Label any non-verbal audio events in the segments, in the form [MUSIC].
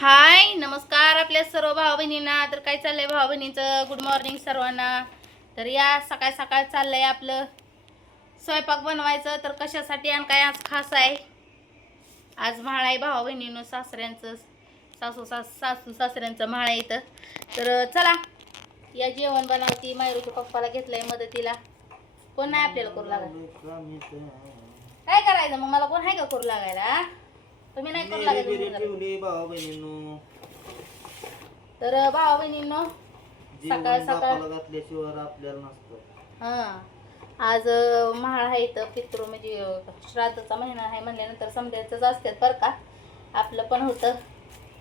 हाय नमस्कार आपल्या सर्व भाव बहिणींना तर काय चाललंय भाव बहिणीचं गुड मॉर्निंग सर्वांना. तर या सकाळ सकाळ चाललंय आपलं. स्वयंपाक बनवायचं तर कशासाठी आणि काय आज खास आहे? आज म्हाळ आहे भाऊ बहिणीनं सासऱ्यांचं. सासू सास सासू सासऱ्यांचं म्हाळ आहे इथं. तर चला. या जेवण बनवती. मायरूच्या पप्पाला घेतलंय मदतीला. कोण नाही आपल्याला करू लागायला काय करायचं मग? मला कोण आहे का करू लागायला? तुम्ही नाही करू. ठेवली भावा बहिणींनो. तर भावा बहिणींनो सकाळ जीवन सकाळ बापाला घातल्याशिवाय आपल्याला नसतं. हा. आज अं, महाळ आहे इथं पितृ म्हणजे अं, श्राद्धचा महिना आहे म्हणल्यानंतर समजायचंच असतात बरं का. आपलं पण होतं.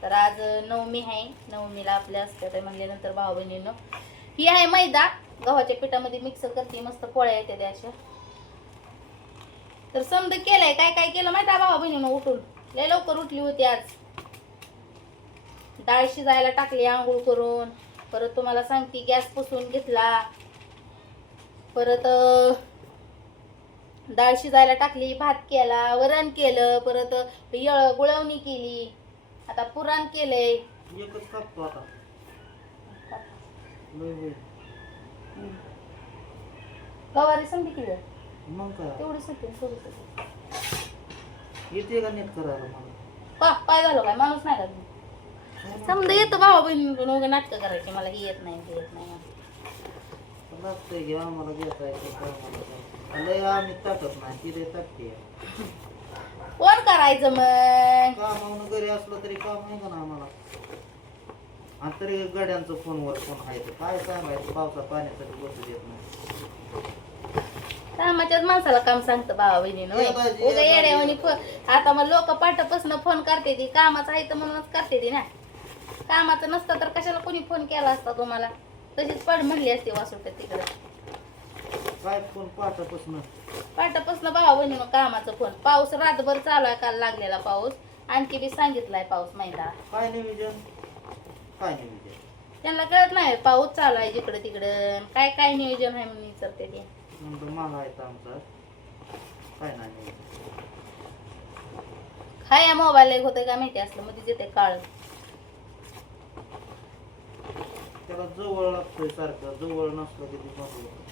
तर आज अं, नवमी आहे. नवमीला आपल्या असतात आहे म्हणल्यानंतर भाऊ बहिणींनो. ही आहे मैदा. गव्हाच्या पिठामध्ये मिक्स करते मस्त पोळ्या येते त्या अशा. तर समज केलंय काय काय केलं माहिती आहे भाऊ बहिणीनं उठून? लय लवकर उठली होती आज. डाळ शिजायला टाकली आंघोळ करून. परत तुम्हाला सांगते गॅस पुसून घेतला. परत डाळ शिजायला टाकली भात केला वरण केलं परत यळ गुळवणी केली. आता पुराण केलंय. एकच कापतो आता. लय होईल. गवारी समजी केलं मग काय? तेवढी सुटली थोडी सुटली येते का नीट करायला मला? पा काय झालं काय? माणूस नाही का? समजा येतं भावा बहिणी उगा नाटकं करायची. मला ही येत नाही येत नाही लागतंय घ्या आम्हाला घेता येते मला काय. लय आम्ही टाकत नाही ती लय टाकते कोण करायचं मग? कामावून घरी असलं तरी काम आहे का ना आम्हाला. आणि तरी गाड्यांचं फोनवर फोन आहे तर काय सांगायचं? पावसा पाण्यासाठी बसू देत नाही. कामाच्याच माणसाला काम सांगतं भावा बहिणीनं होय. ये बाजी, उगा येड्यावानी. फोन आता मग लोक पाठापासून फोन करते ती. कामाचं आहे तर म्हणूनच करते ती ना. कामाचं नसतं तर कशाला कोणी फोन केला असता तुम्हाला? तशीच पड म्हणली असते वासुट तिकडे. काय फोन पाठापासून? पाठापासून भावा बहिणीनं कामाचं फोन पाऊस रातभर चालू आहे काल लागलेला पाऊस. आणखी बी सांगितलाय पाऊस माहिती काय नियोजन? काय नियोजन? त्यांना कळत नाही पाऊस चालू आहे जिकडं तिकडं. काय काय नियोजन आहे म्हणून विचारते ते. आमचा. काय नाही काय मोबाईल होतं का माहिती असलं मग तिथे ते काळ. त्याला जवळ लागतोय सारखं जवळ नसलं की ते बंद होतं.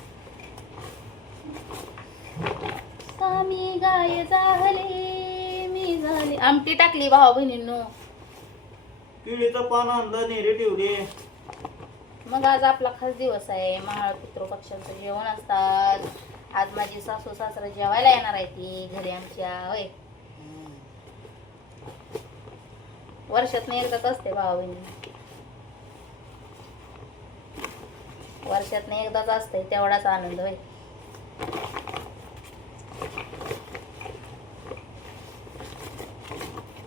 स्वामी गाय झाले मी झाले आमटी टाकली भावा बहिणींनो. केळीचं पान आणलं नेरे ठेवले. मग आज आपला खास दिवस आहे. महाळ पितृपक्षांचं जेवण असतात. आज माझी सासू सासरा जेवायला येणार आहे ती घरी आमच्या होय. वर्षात एकदाच असते भावा बहिणी वर्षात एकदाच असते तेवढाच आनंद होय.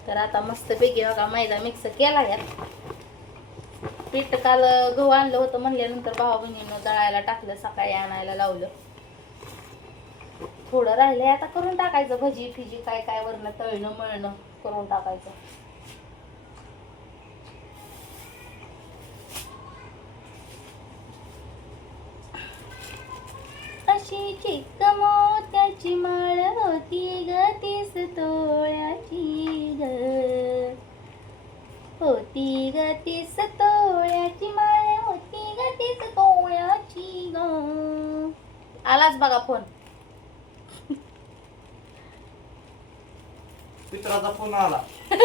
तर आता मस्त पैकी बघा मैदा मिक्स केला यात. पीठ काल गहू आणलं होतं म्हणल्यानंतर भावा बहिणीनं दळायला टाकलं सकाळी आणायला लावलं. थोडं राहिलंय आता करून टाकायचं भजी फिजी काय काय वरण तळणं मळणं करून टाकायचं. अशी चिक्क मोत्याची माळ होती ग. आलाच बघा फोन. पित्राचा फोन आला. [LAUGHS]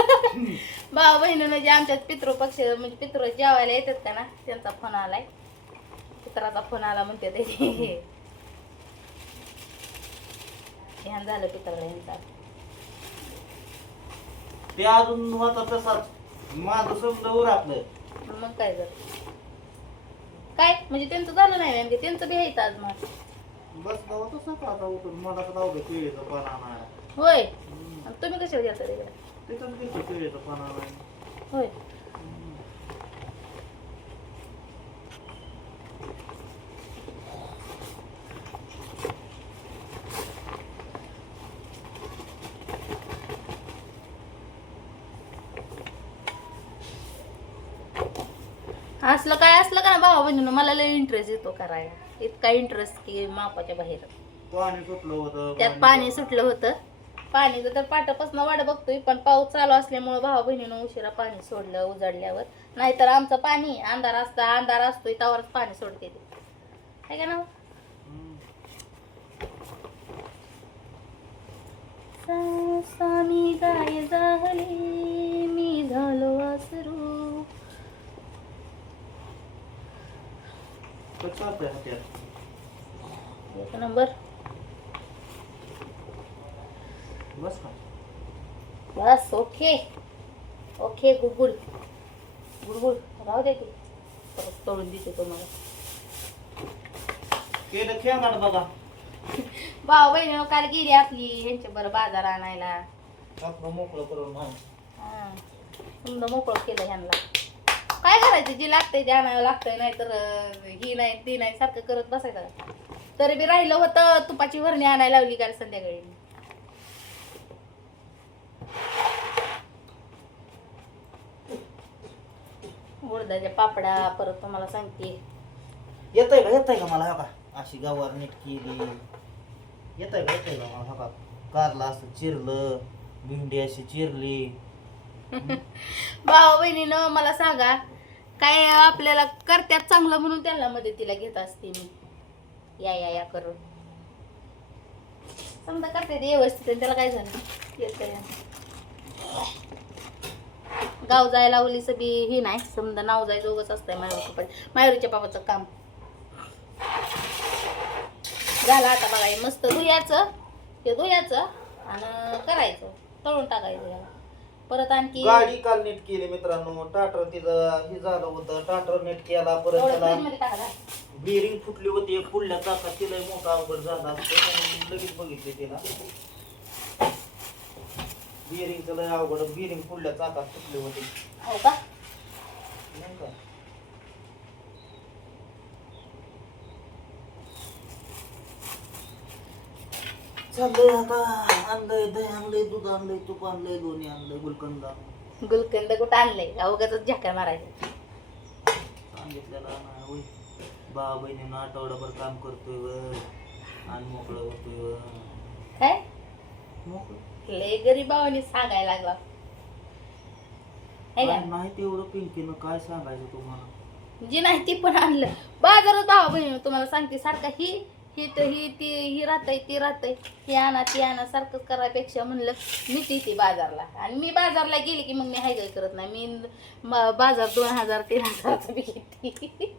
भाऊ बहिणीनं जे आमच्यात पितृपक्ष म्हणजे पितृ जेवायला येतात का ना त्यांचा फोन आलाय. पित्राचा फोन आला म्हणते ते. ध्यान झालं पित्राला यांचा. ते अजून होता तसाच. माझं समजा उराकलं मग काय जर काय? म्हणजे त्यांचं झालं नाही नेमके. त्यांचं बी आहे आज मग. बस गावा तो सकाळचा उठून मला केळीचं पान आणायला होय. आणि तुम्ही कशाला गेलता तिकडे? तिथंच गेलो केळीचं पान आणायला होय. असलं काय असलं का ना भावा बहिणीनं मला लय इंटरेस्ट येतो करायला. इतका इंटरेस्ट की मापाच्या बाहेर. पाणी सुटलं होतं त्यात पाणी सुटलं होतं. पाणीचं तर पाटापासून वाट बघतोय पण पाऊस चालू असल्यामुळं भाऊ बहिणीनं उशिरा पाणी सोडलं उजाडल्यावर नाहीतर आमचं पाणी अंधार असता अंधार असतोय त्यावरच पाणी सोडते ते. आहे का ना. स्वामी गाय झाले मी झालो वासरू एक नंबर. बस का बस ओके. ओके गुडगुड. गुडगुड राहू दे की परत तोडून देते तुम्हाला. केलं खेळाड बघा. भाऊ बहिणी काल गेली आपली ह्यांच्या बरं बाजार आणायला. मोकळं करून हा. समजा मोकळं केलं ह्यांना. काय करायचं? जे लागतंय ते आणावं लागतंय नाही तर ही नाही ती नाही सारखं करत बसायचं? तरी बी राहिलं होतं तुपाची भरणी आणायला लावली काल संध्याकाळी. उडदाच्या पापडा परत तुम्हाला सांगते. येतंय का येतंय का मला हा का? अशी गावावर नीट केली. येतंय का येतंय का मला हा का? कारला असं चिरलं भेंडी अशी चिरली. [LAUGHS] भाऊ बहिणीनं मला सांगा काय आपल्याला करत्यात चांगलं म्हणून त्यांना मदतीला घेत असते मी. या या या करून. समजा करते ते व्यवस्थित आणि त्याला काय झालं? येतंय. गाव जायला लावली बी ही नाही. समजा नाव जायचं उगच असतंय मायरूच्या पण मायरूच्या बाबाचं काम. झालं आता बघा मस्त धुयाचं ते धुयाचं आणि करायचं तळून टाकायचं याला. परत आणखी गाडी काल नीट केली मित्रांनो. टाटर तिचं हे झालं होतं. टाटर नीट केला परत एवढं त्याला फ्रीजमध्ये टाका जरा. बिअरिंग फुटली होती. एक पुढल्या चाकात तिला मोठा अवघड झाला असतो. म्हणून लगेच बघितले तिला. बिअरिंगचं लय अवघड बिअरिंग पुढल्या चाकात फुटली होती. हो का नाही का चाललंय आता आणलंय दही आणलंय दूध आणलंय तूप आणलंय लोणी आणलंय गुलकंद आणलंय. गुलकंद कुठं आणलंय? अवघातच झाका मारायचं. सांगितलेलं नाही होय. बा बहिणीनं आठवडाभर काम करतोय आणि मोकळं होतोय काय? मोकळं. लय गरीब भावाने सांगायला लागला. है का? काय नाही तेवढं पिंकीनं काय सांगायचं तुम्हाला? जी नाही ती पण आणलं. बाजारात भावा बहिणी तुम्हाला सांगते सारखं ही ही तर ही ती ही राहतय ती राहतय. ही आणा ती आणा सारखं करायपेक्षा म्हणलं मी ती बाजारला. आणि मी बाजारला गेली की मग मी हाय काय करत नाही. मी म- बाजार दोन हजार तीन हजाराचं बी घेते.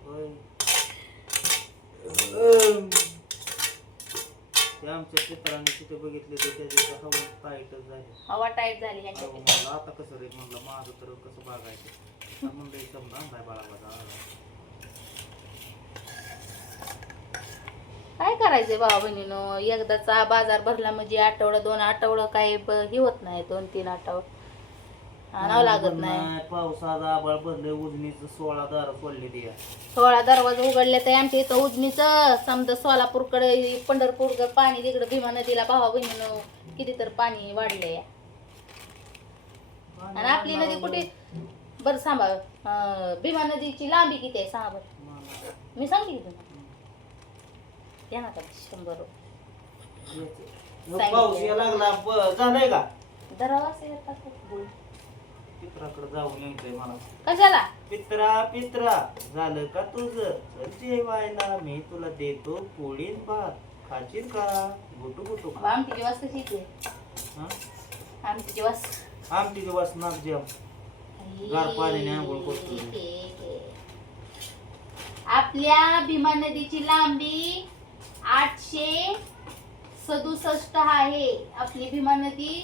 ते आमच्या चित्राने तिथे बघितले ते त्याची हवा टाईटच झाली. हवा टाईट झाली ह्यांच्या आता कसं रे म्हणलं माझं तर कसं बघायचं. म्हणलं एक समजा आणलाय बाळा माझा काय करायचंय भावा बहिणीनं? एकदाचा बाजार भरला म्हणजे आठवडा दोन आठवडं काही हे होत नाही दोन तीन आठवडं. आणावं लागत नाही. पावसात आबाळ भरले उजनीच सोळा दार सोडले ते. सोळा दरवाजा उघडले तर आमच्या इथं उजनीचं समजा सोलापूरकडे पंढरपूरकडे पाणी तिकडे भीमा नदीला भावा बहिणीनं किती तर पाणी वाढलंय. आणि आपली नदी कुठे? बरं सांभा अं, भीमा नदीची लांबी किती आहे बरं. मी सांगते की तुम्हाला द्या ना आता शंभर रुपये. पाऊस या लागला ब- झालंय का? खूप बोल. पित्राकडे जाऊन यायचंय मला. कशाला? पित्रा पित्रा झालं का तुझं? चल जेवायला मी तुला देतो पोळी न भात का? गुटू गुटू मग खा कशी येते हा? आमटी जेव. गार पाण्याने आंघोळ करतो. आपल्या भीमा नदीची लांबी आठशे सदुसष्ट आहे आपली भीमा नदी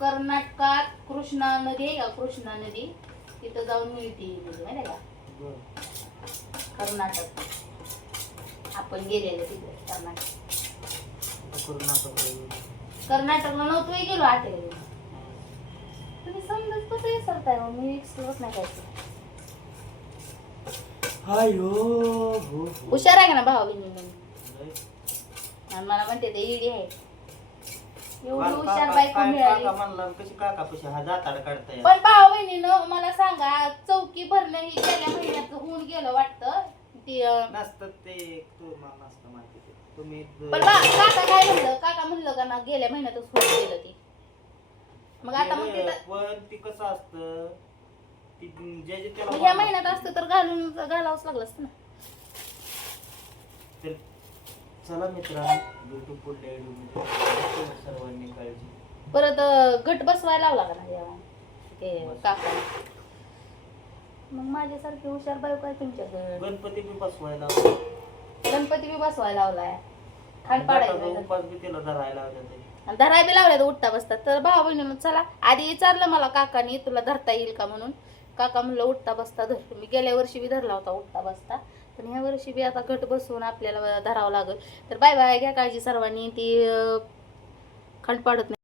कर्नाटकात कृष्णा नदी आहे का कृष्णा नदी तिथं जाऊन मिळते ही माहिती का. कर्नाटक आपण गेलेलो तिकडे कर्नाटक आता करू नाटक करू. कर्नाटकला नव्हतोय गेलो आठवले तुम्ही समजत कसं विसरताय मग मी विसरत नाही काय हायो हो हो. हुशार आहे का ना भावा बहिणी. आणि मला म्हणते ते इडी आहे. एवढी हुशार काका- बायको काय मिळाली. काका म्हणला कशी काका कशी हा जाताड काढताय. पण भावा बहिणीनं मला सांगा चौकी भरणं ही गेल्या महिन्यात होऊन गेलं वाटतं. ती अं, नसतात ते तू मला नसतं माहिती ते तुम्ही पण बा काका काय म्हणलं? काका म्हणलं का ना गेल्या महिन्यातच होत गेलं ते. मग आता मग ते पण ती कसं असतं? ती मग ह्या महिन्यात असतं तर घालून घालावंच लागलं असतं ना. तर चला मित्रांनो युट्यूब पुढल्या व्हिडिओ सर्वांनी काळजी. परत अं, गट बसवायला लावला का ना जेव्हा ते काका. मग माझ्यासारखी हुशार बायको काय तुमच्या गणपती बी बसवायला गणपती बी बसवायला लावलाय. गटाचा पाडायला उपास बी त्याला धरायला लावतात आणि धराय बी लावल्या उठता बसतात तर भावा बहिणीनं चला आधी विचारलं मला काकानी तुला धरता येईल का म्हणून? काका म्हणलं उठता बसता धर. मी गेल्या वर्षी बी धरला होता उठता बसता. पण ह्या वर्षी बी आता घट बसवून आपल्याला धरावं लागेल. तर बाय बाय घ्या काळजी सर्वांनी. ती खंड पाडत नाही.